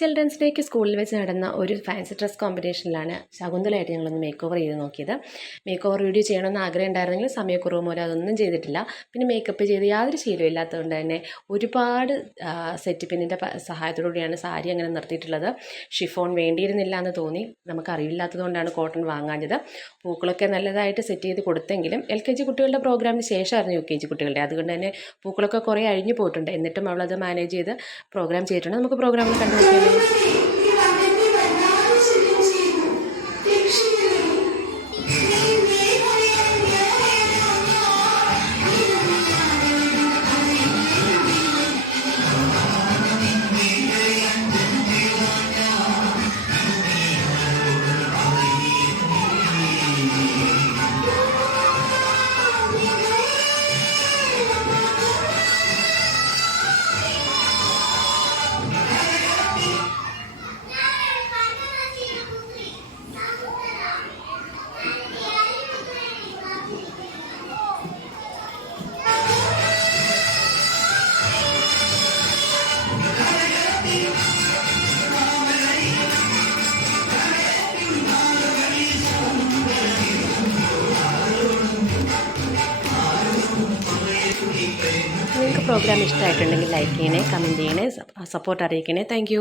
Children's ഡേക്ക് സ്കൂളിൽ വെച്ച് നടന്ന ഒരു ഫാൻസി ഡ്രസ് കോമ്പറ്റീഷനിലാണ് ശകുന്തളയായിട്ട് ഞങ്ങളൊന്ന് മേക്ക് ഓവർ ചെയ്ത് നോക്കിയത്. മേക്ക് ഓവർ വീഡിയോ ചെയ്യണമെന്ന് ആഗ്രഹം ഉണ്ടായിരുന്നെങ്കിൽ സമയക്കുറവ് മൂലം അതൊന്നും ചെയ്തിട്ടില്ല. പിന്നെ മേക്കപ്പ് ചെയ്ത് യാതൊരു ശീലവും ഇല്ലാത്തതുകൊണ്ട് തന്നെ ഒരുപാട് സെറ്റ് പിന്നിൻ്റെ സഹായത്തോടുകൂടിയാണ് സാരി അങ്ങനെ നിർത്തിയിട്ടുള്ളത്. ഷിഫോൺ വേണ്ടിയിരുന്നില്ല എന്ന് തോന്നി. നമുക്കറിയില്ലാത്തതുകൊണ്ടാണ് കോട്ടൺ വാങ്ങാഞ്ഞത്. പൂക്കളൊക്കെ നല്ലതായിട്ട് സെറ്റ് ചെയ്ത് കൊടുത്തെങ്കിലും LKG കുട്ടികളുടെ പ്രോഗ്രാമിന് ശേഷമായിരുന്നു UKG കുട്ടികളുടെ. അതുകൊണ്ട് തന്നെ പൂക്കളൊക്കെ കുറേ അഴിഞ്ഞു പോയിട്ടുണ്ട്. എന്നിട്ടും അവളത് മാനേജ് ചെയ്ത് പ്രോഗ്രാം ചെയ്തിട്ടുണ്ട്. നമുക്ക് പ്രോഗ്രാമിൽ കണ്ടു നോക്കിയാലോ. നിങ്ങൾക്ക് പ്രോഗ്രാം ഇഷ്ടമായിട്ടുണ്ടെങ്കിൽ ലൈക്ക് ചെയ്യണേ, കമൻറ്റ് ചെയ്യണേ, സപ്പോർട്ട് അറിയിക്കണേ. താങ്ക്